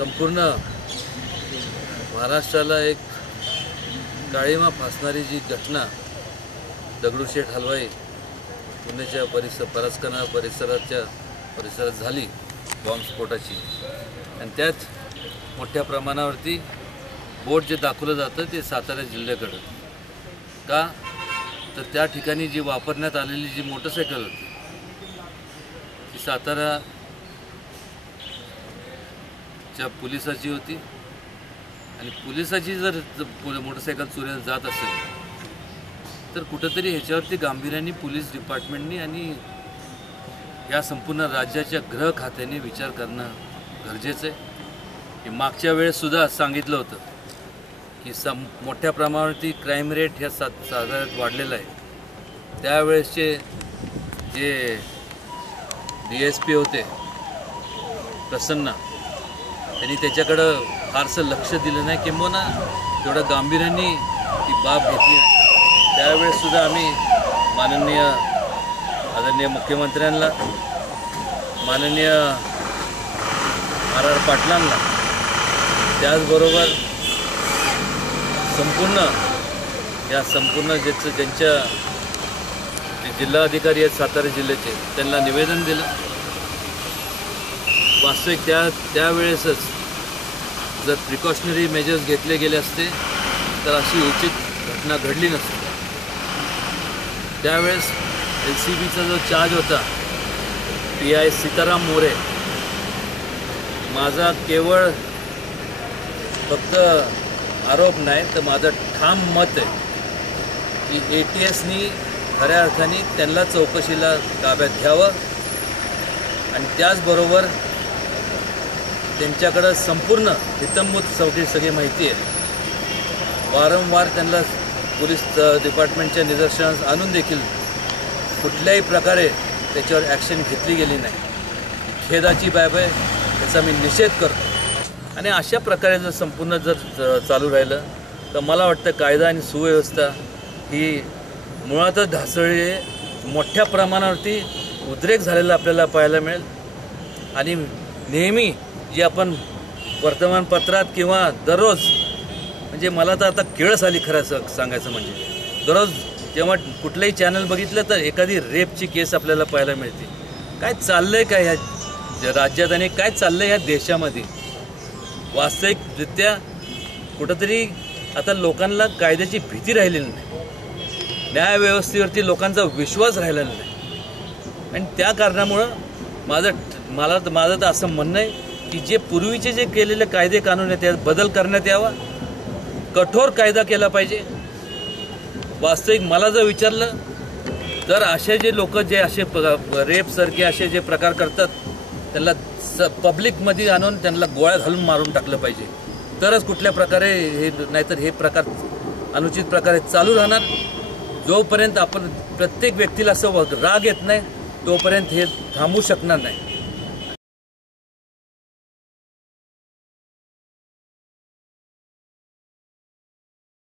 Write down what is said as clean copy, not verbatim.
संपूर्ण महाराष्ट्राला एक काळीमा फासणारी जी घटना दगडूशेठ हलवाई पुण्याच्या परस्कना परिसरात झाली बॉम्बस्फोटाची, आणि त्यात मोठ्या प्रमाणावरती बोट जे दाखवलं जातं ते सातारा जिल्ह्याकडं का, तर त्या ठिकाणी जी वापरण्यात आलेली जी मोटरसायकल होती ती साताराच्या पोलिसाची होती, आणि पोलिसाची जर मोटरसायकल चोरीला जात असेल तर कुठंतरी ह्याच्यावरती गांभीर्याने पोलीस डिपार्टमेंटनी आणि या संपूर्ण राज्याच्या गृह खात्याने विचार करणं गरजेचं आहे. की मागच्या वेळेससुद्धा सांगितलं होतं की मोठ्या प्रमाणावरती क्राईम रेट ह्या साताऱ्यात वाढलेला आहे. त्यावेळेसचे जे DSP होते प्रसन्न, त्यांनी त्याच्याकडं फारसं लक्ष दिलं नाही, किंबहुना तेवढं गांभीर्याने ती बाब घेतली नाही. त्यावेळेससुद्धा आम्ही माननीय आदरणीय मुख्यमंत्र्यांना, माननीय RR पाटलांना, त्याचबरोबर संपूर्ण ज्यांच्या जिल्हाधिकारी आहेत सातारा जिल्ह्याचे, त्यांना निवेदन दिलं. वास्तविक त्यावेळेसच जर प्रिकॉशनरी मेजर्स घेतले गेले असते तर अशी उचित घटना घडली नसती. त्यावेळेस LCBचा जो चार्ज होता PI सीताराम मोरे, माझा केवळ फक्त आरोप नाही तर माझं ठाम मत आहे की ATSनी खऱ्या अर्थाने त्यांना चौकशीला ताब्यात घ्यावं, आणि त्याचबरोबर त्यांच्याकडं संपूर्ण हितंभूत सगळी माहिती आहे. वारंवार त्यांना पोलीस डिपार्टमेंटच्या निदर्शनास आणून देखील कुठल्याही प्रकारे त्याच्यावर ॲक्शन घेतली गेली नाही. खेदाची बाब आहे, त्याचा मी निषेध करतो. आणि अशा प्रकारे जर संपूर्ण चालू राहिलं तर मला वाटतं कायदा आणि सुव्यवस्था ही मुळातच ढासळली, मोठ्या प्रमाणावरती उद्रेक झालेला आपल्याला पाहायला मिळेल. आणि नेहमी जी आपण वर्तमानपत्रात किंवा दररोज, म्हणजे मला तर आता किळस आली खरं सांगायचं म्हणजे, दररोज जेव्हा कुठलंही चॅनल बघितलं तर एखादी रेपची केस आपल्याला पाहायला मिळते. काय चाललं आहे काय ह्या राज्यात आणि काय चाललं आहे ह्या देशामध्ये? वास्तविकरित्या कुठंतरी आता लोकांना कायद्याची भीती राहिलेली नाही, न्यायव्यवस्थेवरती लोकांचा विश्वास राहिलेला नाही. आणि त्या कारणामुळं माझं तर असं म्हणणं आहे की जे पूर्वीचे जे केलेले कायदे कानून आहेत त्यात बदल करण्यात यावा, कठोर कायदा केला पाहिजे. वास्तविक मला जर विचारलं तर असे जे लोक जे असे रेपसारखे असे जे प्रकार करतात त्यांना पब्लिकमध्ये आणून त्यांना गोळ्या घालून मारून टाकलं पाहिजे, तरच कुठल्या प्रकारे हे, नाहीतर हे प्रकार अनुचित प्रकारे चालू राहणार. जोपर्यंत आपण प्रत्येक व्यक्तीला असं राग येत नाही तोपर्यंत हे थांबू शकणार नाही.